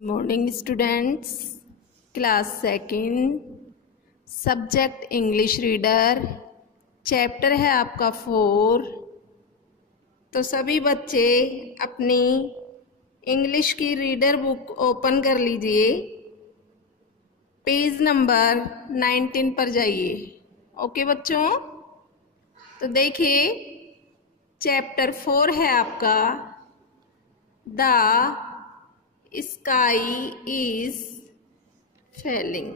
Morning students, class second, subject English reader, chapter है आपका 4। तो सभी बच्चे अपनी इंग्लिश की रीडर बुक ओपन कर लीजिए, पेज नंबर 19 पर जाइए। ओके बच्चों, तो देखिए चैप्टर 4 है आपका the sky is falling.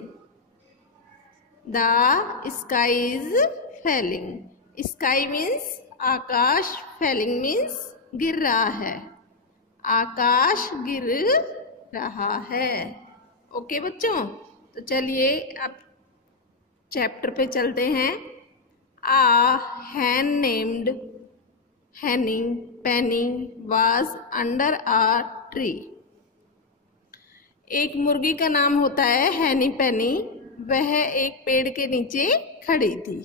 The sky is falling. Sky means आकाश, फेलिंग मीन्स गिर रहा है, आकाश गिर रहा है। ओके बच्चों, तो चलिए अब चैप्टर पे चलते हैं। आ हैन नेम्ड हैनी पेनी वाज अंडर आ ट्री। एक मुर्गी का नाम होता है हैनी पेनी, वह एक पेड़ के नीचे खड़ी थी।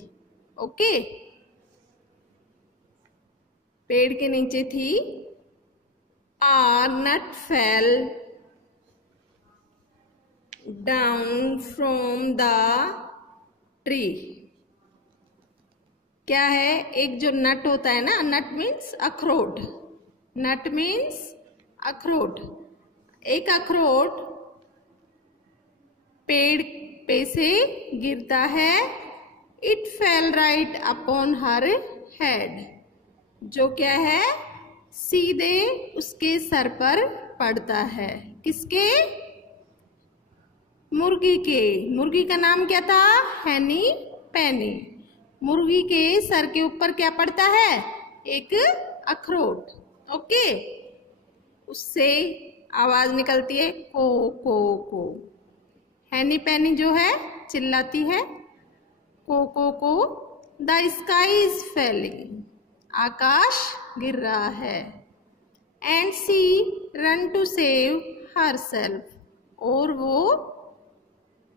ओके, पेड़ के नीचे थी। A nut fell down from the tree. क्या है, एक जो नट होता है ना, नट मीन्स अखरोट, नट मीन्स अखरोट। एक अखरोट पेड़ पे से गिरता है। It fail right upon her head. जो क्या है, सीधे उसके सर पर पड़ता है। किसके? मुर्गी के। मुर्गी का नाम क्या था? हैनी पेनी। मुर्गी के सर के ऊपर क्या पड़ता है? एक अखरोट। ओके, उससे आवाज निकलती है को को को। हैनी पेनी जो है चिल्लाती है को। The sky is falling. आकाश गिर रहा है। And she run to save herself. और वो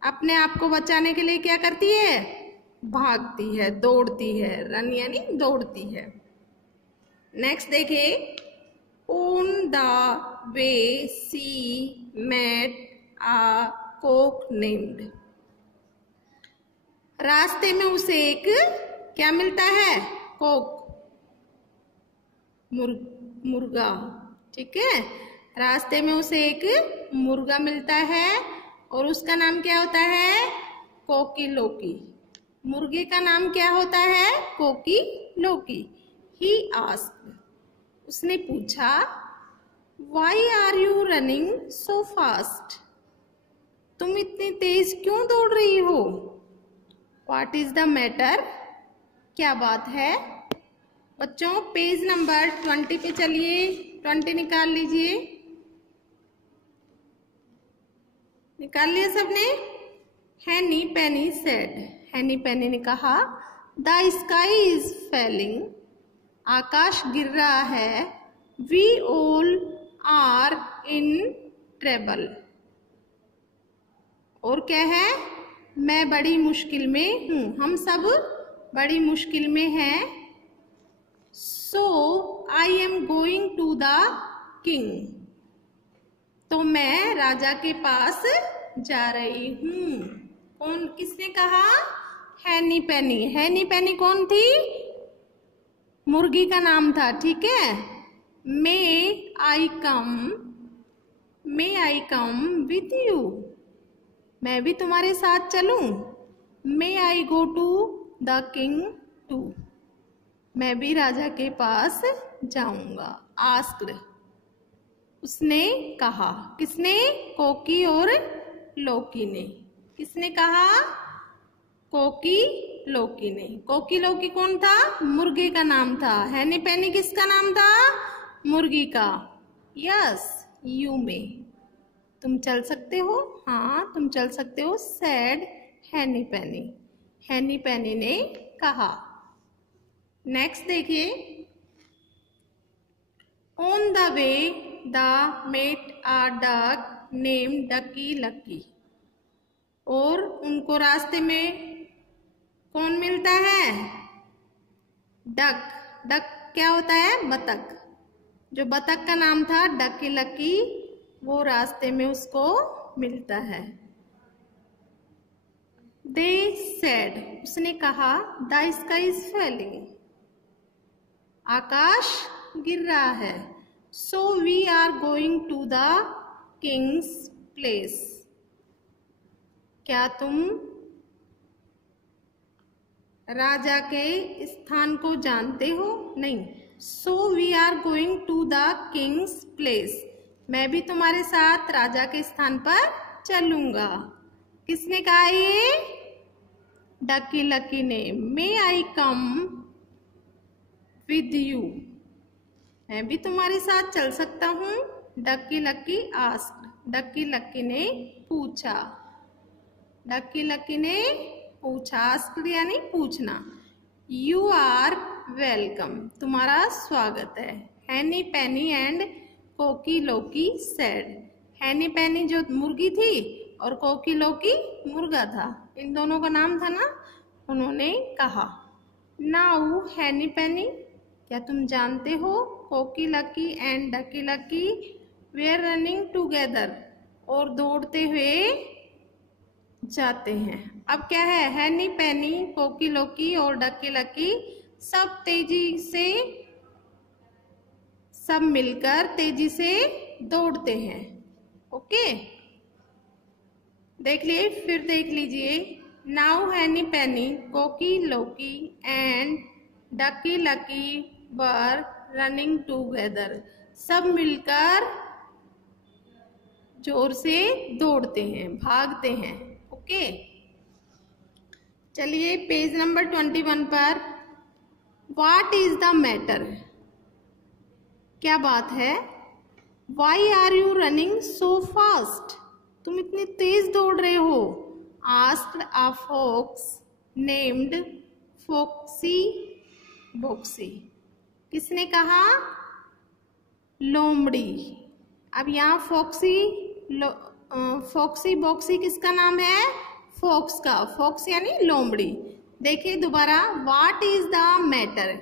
अपने आप को बचाने के लिए क्या करती है? भागती है, दौड़ती है। रन यानी दौड़ती है। नेक्स्ट देखिए, on the way she met a cock named. रास्ते में उसे एक क्या मिलता है? कोक, मुर्गा। ठीक है, रास्ते में उसे एक मुर्गा मिलता है और उसका नाम क्या होता है? कोकी लोकी। मुर्गे का नाम क्या होता है? कोकी लोकी। ही आस्क्ड, उसने पूछा, why are you running so fast. तुम इतनी तेज क्यों दौड़ रही हो? व्हाट इज द मैटर, क्या बात है? बच्चों पेज नंबर 20 पे चलिए, 20 निकाल लीजिए। निकाल लिया सबने? हैनी पेनी सेड, हैनी पेनी ने कहा, द स्काई इज फेलिंग। आकाश गिर रहा है। We all are in trouble. और क्या है? मैं बड़ी मुश्किल में हूं, हम सब बड़ी मुश्किल में हैं। So I am going to the king. तो मैं राजा के पास जा रही हूं। कौन, किसने कहा? हैनी पेनी। हैनी पेनी कौन थी? मुर्गी का नाम था। ठीक है, मे आई कम विथ यू। मैं भी तुम्हारे साथ चलूं। May I go to the king too. मैं भी राजा के पास जाऊंगा। आस्क्ड, उसने कहा। किसने? कोकी और लोकी ने। किसने कहा? कोकी लोकी ने। कोकी लोकी कौन था? मुर्गे का नाम था। हैनी पेनी किसका नाम था? मुर्गी का। यस, यू में, तुम चल सकते हो। हाँ, तुम चल सकते हो। सैड हैनी पेनी, हैनी पेनी ने कहा। नेक्स्ट देखिए, on the way they met a duck name Ducky Lucky. और उनको रास्ते में कौन मिलता है? डक। डक क्या होता है? बतख। जो बतख का नाम था डकी लकी, वो रास्ते में उसको मिलता है। दे सेड, उसने कहा, द स्काई इज फेलिंग, आकाश गिर रहा है। So we are going to the king's place, क्या तुम राजा के स्थान को जानते हो? नहीं। So we are going to the king's place, मैं भी तुम्हारे साथ राजा के स्थान पर चलूंगा। किसने कहा ये? डकी लकी ने। मे आई कम विद यू, मैं भी तुम्हारे साथ चल सकता हूँ? डकी लकी आस्क्ड, डकी लकी ने पूछा। डकी लकी ने पूछा, आस्क्ड यानी पूछना। यू आर वेलकम, तुम्हारा स्वागत है। हैनी पेनी एंड कोकी लोकी सेड, हैनी पेनी जो मुर्गी थी और कोकी लोकी मुर्गा था, इन दोनों का नाम था ना, उन्होंने कहा। नाउ हैनी पेनी, क्या तुम जानते हो? Cocky Lucky and Ducky Lucky were running together, और दौड़ते हुए जाते हैं। अब क्या है? हैनी पेनी, कोकी लोकी और डकी लकी सब तेजी से, सब मिलकर तेजी से दौड़ते हैं। ओके, देख लिए, फिर देख लीजिए। Now Henny Penny, Cocky Locky and Ducky Lucky were running together, सब मिलकर जोर से दौड़ते हैं, भागते हैं। ओके, चलिए पेज नंबर 21 पर। व्हाट इज द मैटर, क्या बात है? Why are you running so fast, तुम इतनी तेज दौड़ रहे हो? Asked a fox named Foxy Boxy, किसने कहा? लोमड़ी। अब यहाँ फोक्सी बॉक्सी किसका नाम है? फोक्स का। फोक्स यानी लोमड़ी। देखिए दोबारा, व्हाट इज द मैटर,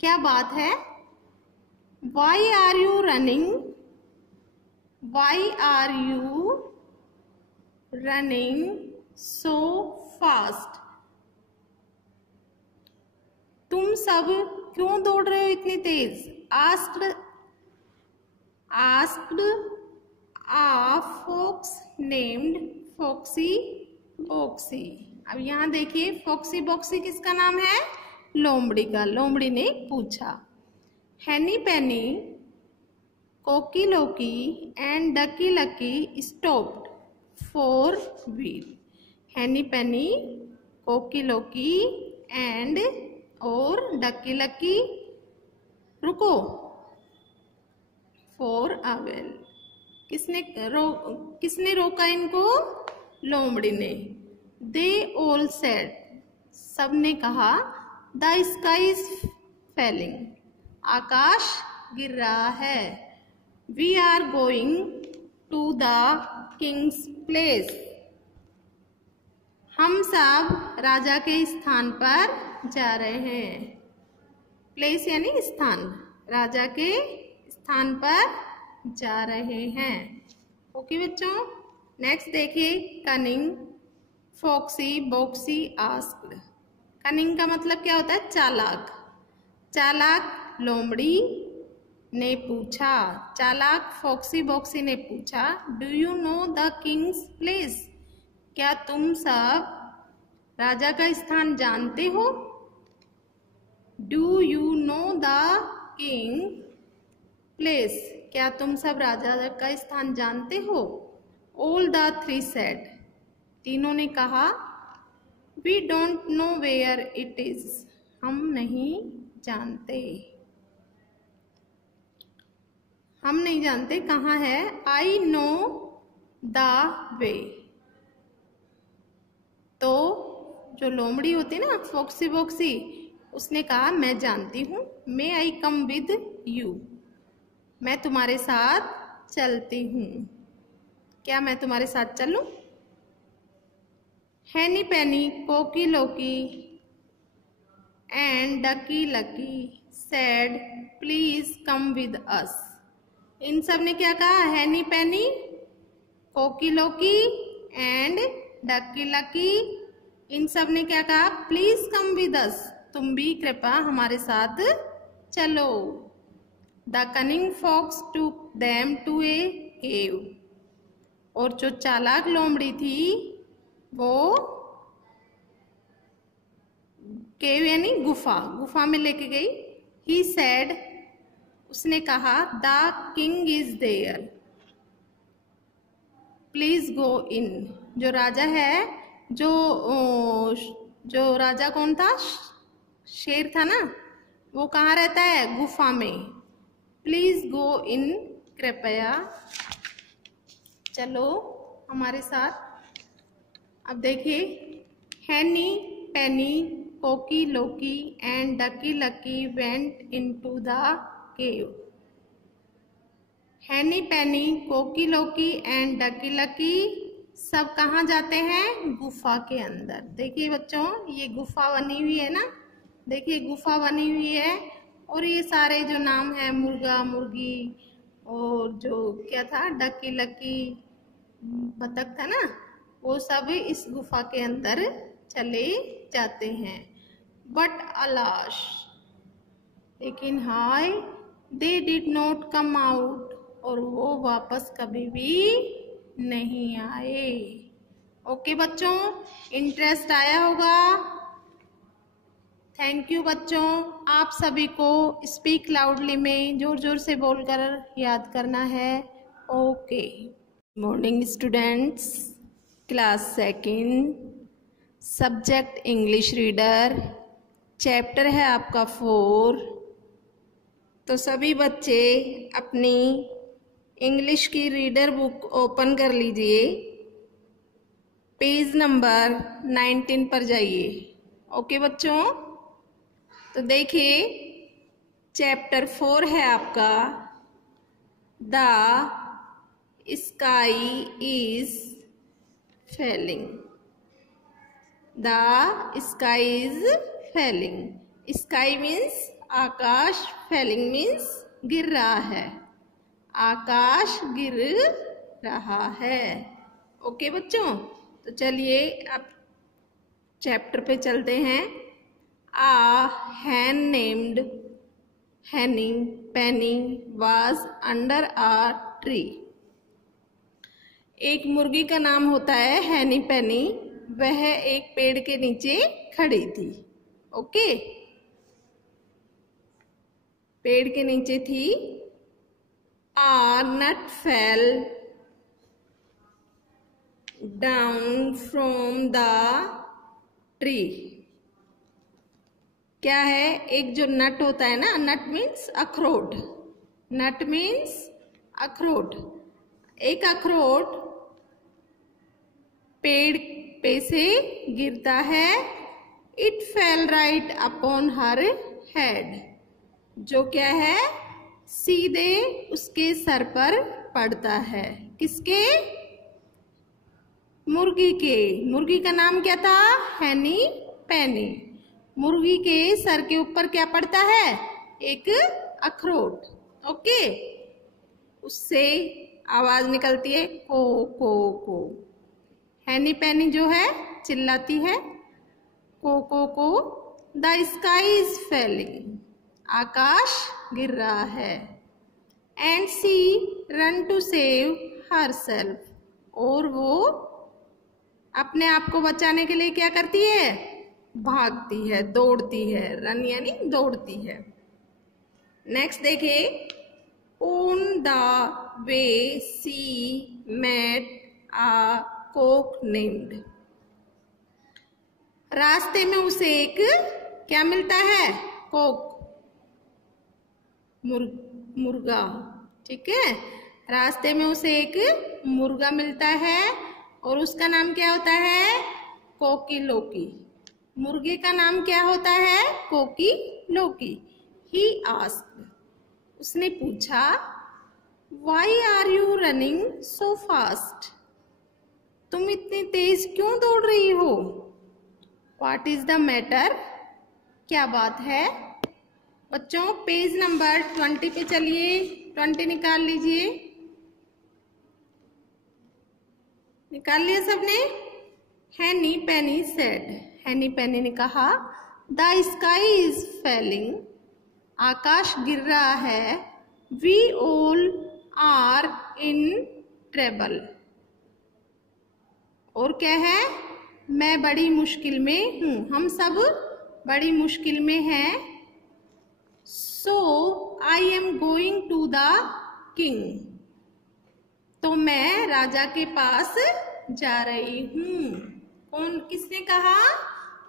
क्या बात है? Why are you running, why are you running so fast, तुम सब क्यों दौड़ रहे हो इतनी तेज? Asked a fox named foxy boxy। अब यहाँ देखिए, फोक्सी बॉक्सी किसका नाम है? लोमड़ी का। लोमड़ी ने पूछा। Henny Penny, Cocky Locky and Ducky Lucky stopped for while, Henny Penny, Cocky Locky and और डकी लकी रुको फॉर अ व्हील, किसने रोका इनको? लोमड़ी ने। दे ऑल सेड, सबने कहा, द स्काई इज फेलिंग, आकाश गिर रहा है। We are going to the king's place, हम सब राजा के स्थान पर जा रहे हैं। प्लेस यानी स्थान, राजा के स्थान पर जा रहे हैं। ओके बच्चों, नेक्स्ट देखिए, cunning Foxy boxy asked. Cunning का मतलब क्या होता है? चालाक। चालाक लोमड़ी ने पूछा, चालाक फोक्सी बॉक्सी ने पूछा, do you know the king's place, क्या तुम सब राजा का स्थान जानते हो? Do you know the king place, क्या तुम सब राजा का स्थान जानते हो? ऑल द थ्री सेड, तीनों ने कहा, we don't know where it is, हम नहीं जानते, हम नहीं जानते कहाँ है। आई नो द वे, तो जो लोमड़ी होती है ना, फोक्सी बॉक्सी, उसने कहा, मैं जानती हूँ। मे आई कम विद यू, मैं तुम्हारे साथ चलती हूँ, क्या मैं तुम्हारे साथ चलूं? Henny Penny, Cocky Locky and Ducky Lucky said, please come with us, इन सब ने क्या कहा? Henny Penny, Cocky Locky and Ducky Lucky. इन सब ने क्या कहा? प्लीज कम विद अस, तुम भी कृपया हमारे साथ चलो। द कनिंग फॉक्स टूक देम टू ए केव, और जो चालाक लोमड़ी थी वो केव यानी गुफा, गुफा में लेके गई। ही सेड, उसने कहा, the king is there, please go in. जो राजा है, जो राजा कौन था? शेर था ना, वो कहाँ रहता है? गुफा में। प्लीज गो इन, कृपया चलो हमारे साथ। अब देखिए, Henny Penny, Cocky Locky and Ducky Lucky went into the cave. Henny Penny, Cocky Locky and Ducky lucky सब कहाँ जाते हैं? गुफा के अंदर। देखिए बच्चों, ये गुफा बनी हुई है ना, देखिए गुफा बनी हुई है, और ये सारे जो नाम है, मुर्गा मुर्गी और जो क्या था, डकी लकी बतख था ना, वो सब इस गुफा के अंदर चले जाते हैं। बट अलाश, लेकिन हाय, they did not come out, और वो वापस कभी भी नहीं आए। ओके बच्चों, इंटरेस्ट आया होगा। थैंक यू बच्चों, आप सभी को स्पीक लाउडली में जोर जोर से बोलकर याद करना है। Okay. Morning students, class second, subject English reader, chapter है आपका 4। तो सभी बच्चे अपनी इंग्लिश की रीडर बुक ओपन कर लीजिए, पेज नंबर 19 पर जाइए। ओके बच्चों, तो देखिए चैप्टर 4 है आपका, the sky is falling. The sky is falling. Sky means आकाश, फेलिंग मीन्स गिर रहा है, आकाश गिर रहा है। ओके बच्चों, तो चलिए अब चैप्टर पे चलते हैं। A hen named Henny Penny was under a tree। एक मुर्गी का नाम होता है हैनी पेनी, वह एक पेड़ के नीचे खड़ी थी। ओके, पेड़ के नीचे थी। A nut fell down from the tree। क्या है? एक जो नट होता है ना, नट मीन्स अखरोट, नट मीन्स अखरोट। एक अखरोट पेड़ पे से गिरता है। It fail right upon her head, जो क्या है? सीधे उसके सर पर पड़ता है। किसके? मुर्गी के। मुर्गी का नाम क्या था? हैनी पेनी। मुर्गी के सर के ऊपर क्या पड़ता है? एक अखरोट। ओके, उससे आवाज निकलती है को को को। हैनी पेनी जो है चिल्लाती है को। द स्काई इज फेलिंग, आकाश गिर रहा है। And she run to save herself, और वो अपने आप को बचाने के लिए क्या करती है? भागती है, दौड़ती है। रन यानी दौड़ती है। नेक्स्ट देखिए, on the way she met a cock named. रास्ते में उसे एक क्या मिलता है? कोक, मुर्गा। ठीक है, रास्ते में उसे एक मुर्गा मिलता है, और उसका नाम क्या होता है? कोकी लोकी। मुर्गे का नाम क्या होता है? कोकी लोकी। ही आस्क्ड, उसने पूछा, why are you running so fast, तुम इतनी तेज क्यों दौड़ रही हो? व्हाट इज द मैटर, क्या बात है? बच्चों पेज नंबर 20 पे चलिए, 20 निकाल लीजिए। निकाल लिया सबने? हैनी पेनी सेड, हैनी पेनी ने कहा, द स्काई इज फेलिंग, आकाश गिर रहा है, we all are in trouble, और क्या है, मैं बड़ी मुश्किल में हूं, हम सब बड़ी मुश्किल में हैं। So I am going to the king, तो मैं राजा के पास जा रही हूं। कौन, किसने कहा?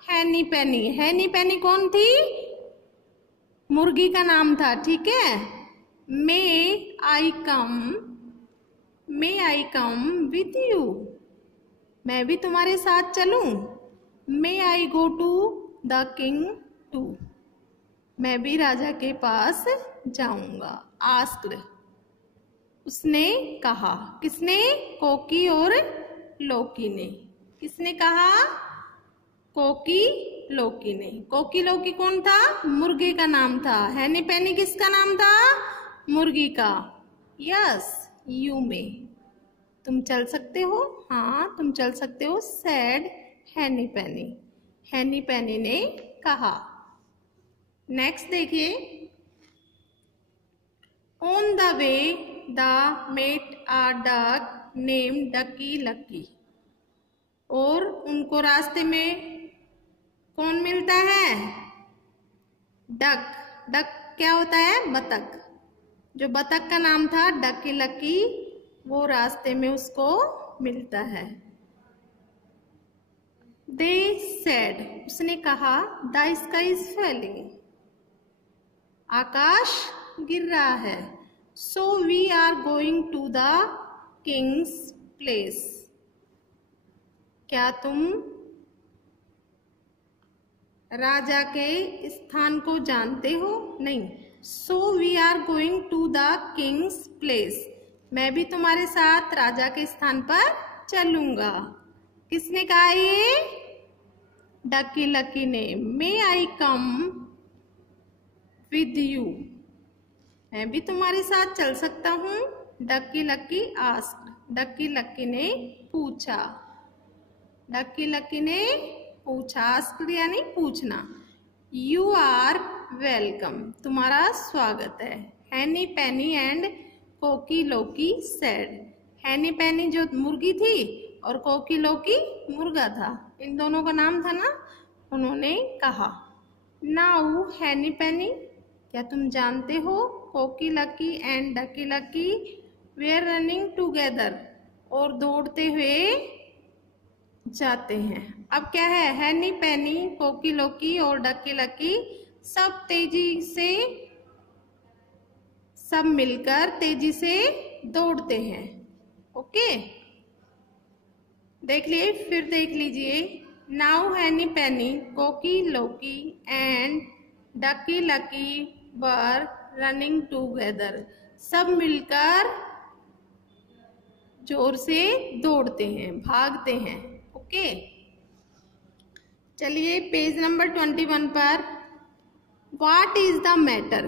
हैनी पेनी। हैनी पेनी कौन थी? मुर्गी का नाम था, ठीक है। मे आई कम विथ यू, मैं भी तुम्हारे साथ चलूं। May I go to the king too, मैं भी राजा के पास जाऊंगा। आस्क्ड, उसने कहा। किसने? कोकी और लोकी ने। किसने कहा? कोकी लोकी ने। कोकी लोकी कौन था? मुर्गे का नाम था। हैनी पेनी किसका नाम था? मुर्गी का। यस, यू में, तुम चल सकते हो, हाँ तुम चल सकते हो। सैड हैनी पेनी, हैनी पेनी ने कहा। नेक्स्ट देखिए, on the way they met a duck name Ducky Lucky, और उनको रास्ते में कौन मिलता है? डक। डक क्या होता है? बतख। जो बतख का नाम था डकी लकी, वो रास्ते में उसको मिलता है। दे सेड, उसने कहा, द स्काई इज फेलिंग, आकाश गिर रहा है। So we are going to the king's place, क्या तुम राजा के स्थान को जानते हो? नहीं। So we are going to the king's place, मैं भी तुम्हारे साथ राजा के स्थान पर चलूंगा। किसने कहा ये? डकी लकी ने। मे आई कम विद यू, मैं भी तुम्हारे साथ चल सकता हूँ। डकी लकी आस्क्ड, डकी लकी ने पूछा। डकी लकी ने पूछा, आस्क्ड यानी पूछना। यू आर वेलकम, तुम्हारा स्वागत है। हैनी पेनी एंड कोकी लोकी सेड, हैनी पेनी जो मुर्गी थी और कोकी लोकी मुर्गा था, इन दोनों का नाम था ना, उन्होंने कहा। नाउ हैनी पेनी, क्या तुम जानते हो? Cocky Lucky and Ducky Lucky were running together, और दौड़ते हुए जाते हैं। अब क्या है? हैनी पेनी, कोकी लोकी और डकी लकी सब तेजी से, सब मिलकर तेजी से दौड़ते हैं। ओके, देख लिए, फिर देख लीजिए। Now Henny Penny, Cocky Locky and Ducky Lucky were running together, सब मिलकर जोर से दौड़ते हैं, भागते हैं। ओके, चलिए पेज नंबर 21 पर। व्हाट इज द मैटर,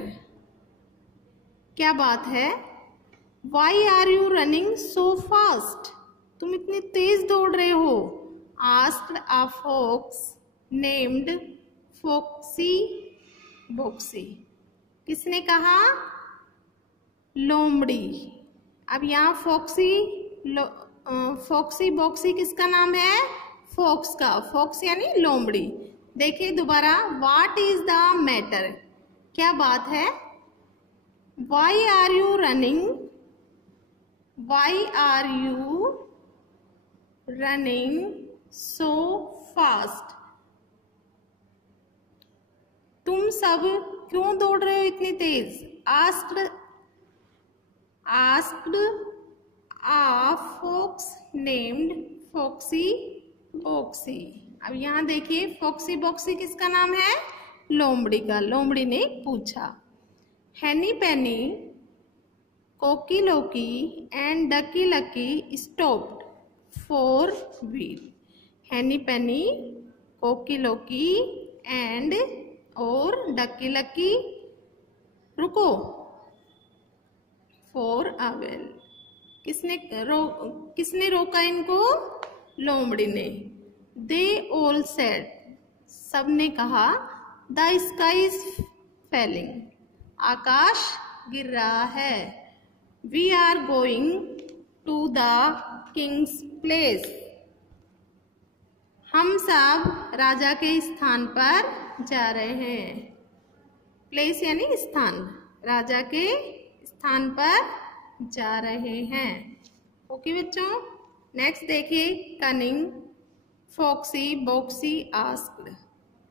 क्या बात है? Why are you running so fast, तुम इतनी तेज दौड़ रहे हो? Asked a fox named Foxy Boxy, किसने कहा? लोमड़ी। अब यहाँ फोक्सी बॉक्सी किसका नाम है? फॉक्स का। फॉक्स यानी लोमड़ी। देखिए दोबारा, व्हाट इज द मैटर, क्या बात है? Why are you running, why are you running so fast, तुम सब क्यों दौड़ रहे हो इतनी तेज? Asked a fox named Foxy Boxy. अब यहाँ देखिए, फोक्सी बॉक्सी किसका नाम है? लोमड़ी का। लोमड़ी ने पूछा। Henny Penny, Cocky Locky and Ducky Lucky stopped for while, Henny Penny, Cocky Locky and और डकी लकी रुको, for a well. किसने रोका इनको? लोमड़ी ने. They all said, सबने कहा, the sky is falling, आकाश गिर रहा है. We are going to the king's place, हम सब राजा के स्थान पर जा रहे हैं. प्लेस यानी स्थान, राजा के स्थान पर जा रहे हैं. ओके बच्चों, नेक्स्ट देखिए. Cunning, Foxy, Boxy asked.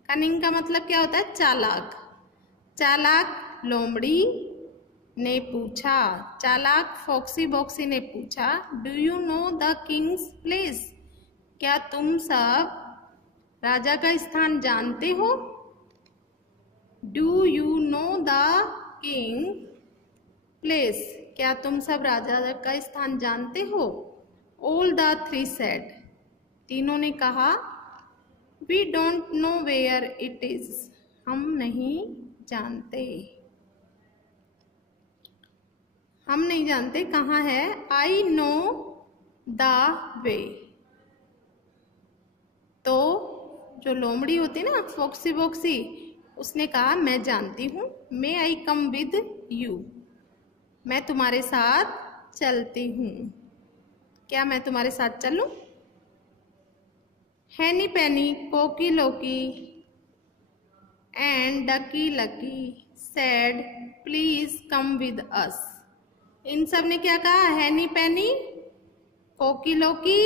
Cunning का मतलब क्या होता है? चालाक. चालाक लोमड़ी ने पूछा, चालाक फॉक्सी बॉक्सी ने पूछा, do you know the king's place, क्या तुम सब राजा का स्थान जानते हो? Do you know the king place, क्या तुम सब राजा का स्थान जानते हो? ऑल द थ्री सेड, तीनों ने कहा, we don't know where it is, हम नहीं जानते, हम नहीं जानते कहाँ है. आई नो द वे, तो जो लोमड़ी होती है ना, फॉक्सी बॉक्सी, उसने कहा मैं जानती हूँ. मे आई कम विद यू, मैं तुम्हारे साथ चलती हूँ, क्या मैं तुम्हारे साथ चलूं? Henny Penny, Cocky Locky and Ducky Lucky said please come with us. इन सब ने क्या कहा? Henny Penny, Cocky Locky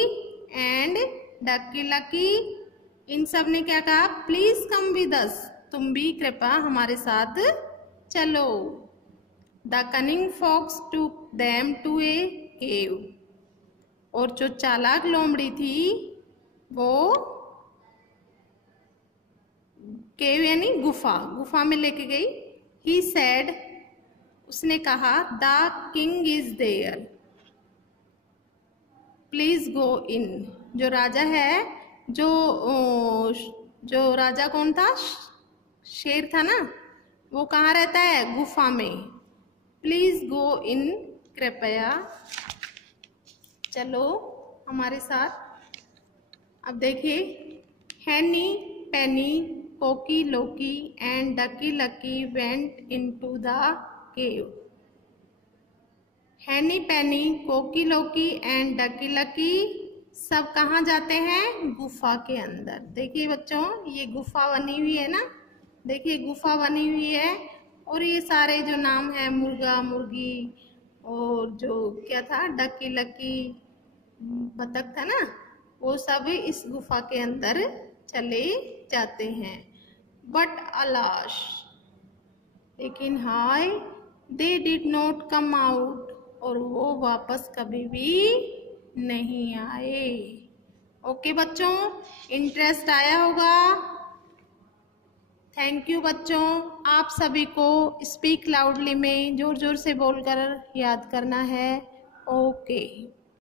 and Ducky lucky, इन सब ने क्या कहा? प्लीज कम विद अस, तुम भी कृपया हमारे साथ चलो. द कनिंग फॉक्स टूक देम टू ए केव, और जो चालाक लोमड़ी थी वो केव यानी गुफा, गुफा में लेके गई. ही सेड, उसने कहा, the king is there, please go in. जो राजा है, जो राजा कौन था? शेर था ना, वो कहाँ रहता है? गुफा में. प्लीज गो इन, कृपया चलो हमारे साथ. अब देखिए. Henny Penny, Cocky Locky and Ducky Lucky went into the cave. Henny Penny, Cocky Locky and Ducky lucky सब कहाँ जाते हैं? गुफा के अंदर. देखिए बच्चों, ये गुफा बनी हुई है ना, देखिए गुफा बनी हुई है, और ये सारे जो नाम है, मुर्गा मुर्गी और जो क्या था, डकी लकी बतख था ना, वो सब इस गुफा के अंदर चले जाते हैं. बट अलाश, लेकिन हाय, they did not come out, और वो वापस कभी भी नहीं आए. ओके बच्चों, इंटरेस्ट आया होगा. थैंक यू बच्चों. आप सभी को स्पीक लाउडली में जोर जोर से बोलकर याद करना है. ओके.